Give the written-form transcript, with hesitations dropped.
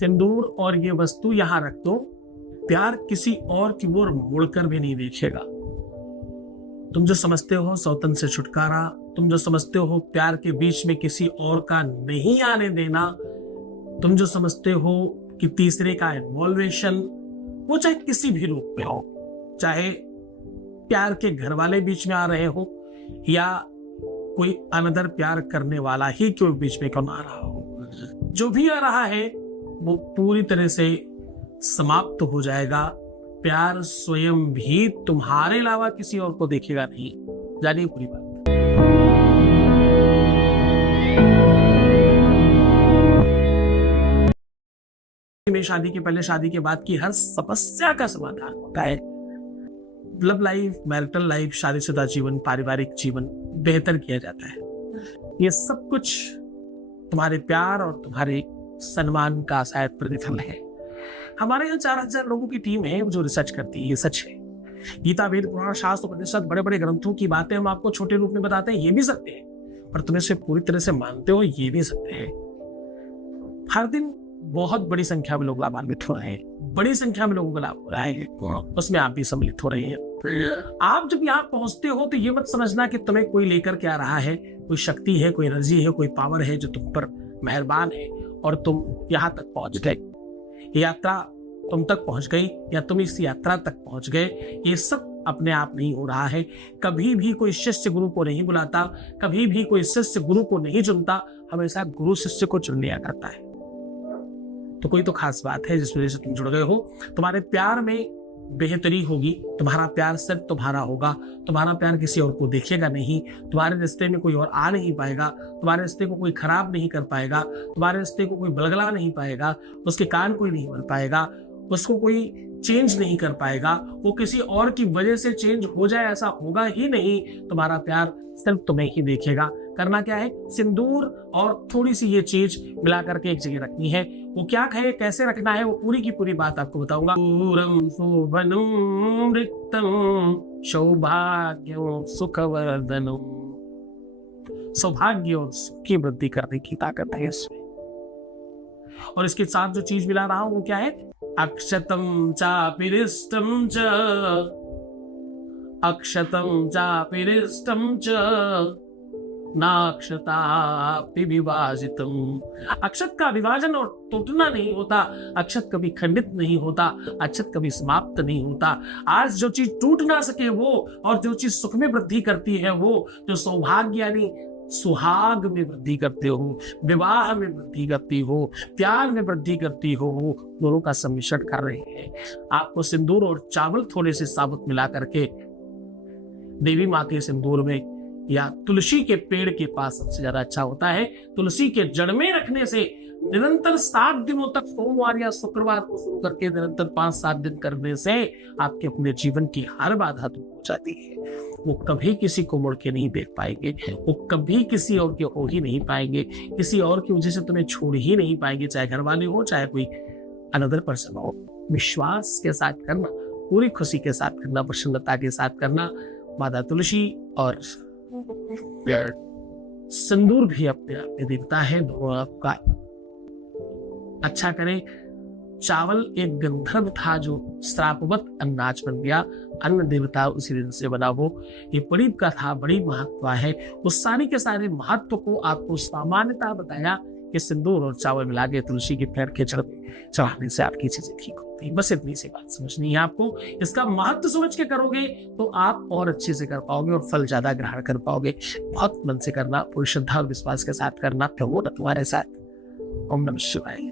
सिंदूर और ये वस्तु यहां रख दो, प्यार किसी और की ओर मुड़कर भी नहीं देखेगा। तुम जो समझते हो सौतन से छुटकारा, तुम जो समझते हो प्यार के बीच में किसी और का नहीं आने देना, तुम जो समझते हो कि तीसरे का इन्वॉल्वेशन, वो चाहे किसी भी रूप में हो, चाहे प्यार के घर वाले बीच में आ रहे हो या कोई अनदर प्यार करने वाला ही क्यों बीच में क्यों ना आ रहा हो, जो भी आ रहा है वो पूरी तरह से समाप्त हो जाएगा। प्यार स्वयं भी तुम्हारे अलावा किसी और को देखेगा नहीं। जानिए पूरी बात। में शादी के पहले, शादी के बाद की हर समस्या का समाधान होता है। लव लाइफ, मैरिटल लाइफ, शादीशुदा जीवन, पारिवारिक जीवन बेहतर किया जाता है। ये सब कुछ तुम्हारे प्यार और तुम्हारे सम्मान का शायद प्रतिफल है। हमारे यहाँ 4000 लोगों की टीम है जो रिसर्च करती है, ये सच है। गीता, वेद, पुराण, शास्त्र, उपनिषद, बड़े बड़े ग्रंथों की बातें हम आपको छोटे रूप में बताते हैं, ये भी सत्य है, पर तुम इसे पूरी तरह से मानते हो, ये भी सत्य है। हर दिन बहुत बड़ी संख्या में लोग लाभान्वित हो रहे हैं, बड़ी संख्या में लोगों को लाभ हो रहा है, उसमें आप भी सम्मिलित हो रहे हैं। आप जब यहाँ पहुंचते हो तो ये मत समझना कि तुम्हें कोई लेकर के आ रहा है, कोई शक्ति है, कोई एनर्जी है, कोई पावर है जो तुम पर मेहरबान है और तुम यहाँ तक पहुंच गए। यात्रा तुम तक पहुंच गई या तुम इस यात्रा तक पहुंच गए, ये सब अपने आप नहीं हो रहा है। कभी भी कोई शिष्य गुरु को नहीं बुलाता, कभी भी कोई शिष्य गुरु को नहीं चुनता, हमेशा गुरु शिष्य को चुन लिया करता है। तो कोई तो खास बात है जिस वजह से तुम जुड़ गए हो। तुम्हारे प्यार में बेहतरी होगी, तुम्हारा प्यार सिर्फ तुम्हारा होगा, तुम्हारा प्यार किसी और को देखेगा नहीं, तुम्हारे रिश्ते में कोई और आ नहीं पाएगा, तुम्हारे रिश्ते को कोई खराब नहीं कर पाएगा, तुम्हारे रिश्ते को कोई बलगला नहीं पाएगा, उसके कान कोई नहीं बन पाएगा, उसको कोई चेंज नहीं कर पाएगा, वो किसी और की वजह से चेंज हो जाए ऐसा होगा ही नहीं। तुम्हारा प्यार सिर्फ तुम्हें ही देखेगा। करना क्या है, सिंदूर और थोड़ी सी ये चीज मिला करके एक जगह रखनी है। वो क्या कहे, कैसे रखना है, वो पूरी की पूरी बात आपको बताऊंगा। पूरम शोभनम रिक्तम सौभाग्यम सुखवर्धनम। सौभाग्य और सुख की वृद्धि करने की ताकत है इसमें। और इसके साथ जो चीज मिला रहा हूं वो क्या है, अक्षतम चापिरिष्टम च, अक्षतम चापिरिष्टम च नाक्षतापि विभाजितम। अक्षत का विभाजन और टूटना नहीं होता, अक्षत कभी खंडित नहीं होता, अक्षत कभी समाप्त नहीं होता। आज जो चीज टूट ना सके वो, और जो चीज सुख में वृद्धि करती है वो, जो सौभाग्य यानी सुहाग में वृद्धि करते हो, विवाह में वृद्धि करती हो, प्यार में वृद्धि करती हो, वो दोनों का सम्मिश्रण कर रहे हैं। आपको सिंदूर और चावल थोड़े से साबुत मिला करके देवी माँ के सिंदूर में या तुलसी के पेड़ के पास सबसे ज्यादा अच्छा होता है। तुलसी के जड़ में रखने से निरंतर 7 दिनों तक, सोमवार या शुक्रवार को शुरू करके निरंतर 5-7 दिन करने से आपके अपने जीवन की हर बाधा दूर हो जाती है। वो कभी किसी को मुड़ के नहीं देख पाएंगे, वो कभी किसी और के हो ही नहीं पाएंगे, किसी और की वजह से तुम्हें छोड़ ही नहीं पाएंगे, चाहे घर वाले हो चाहे कोई अनदर पर्सन हो। विश्वास के साथ करना, पूरी खुशी के साथ करना, प्रसन्नता के साथ करना। माता तुलसी और सिंदूर भी अपने आप में देवता है, दोनों आपका अच्छा करे। चावल एक गंधर्व था जो श्रापवत अन्नाज बन गया, अन्न देवता उसी दिन से बना। वो ये बड़ी कथा, बड़ी महत्व है। उस सारी के सारे महत्व को आपको सामान्यता बताया कि सिंदूर और चावल मिला के तुलसी के पेड़ के चढ़ाने से आपकी चीजें ठीक होती है। बस इतनी सी बात समझनी है आपको। इसका महत्व समझ के करोगे तो आप और अच्छे से कर पाओगे और फल ज्यादा ग्रहण कर पाओगे। बहुत मन से करना, पूरी श्रद्धा और विश्वास के साथ करना, फिर वो तुम्हारे साथ। ओम नमः शिवाय।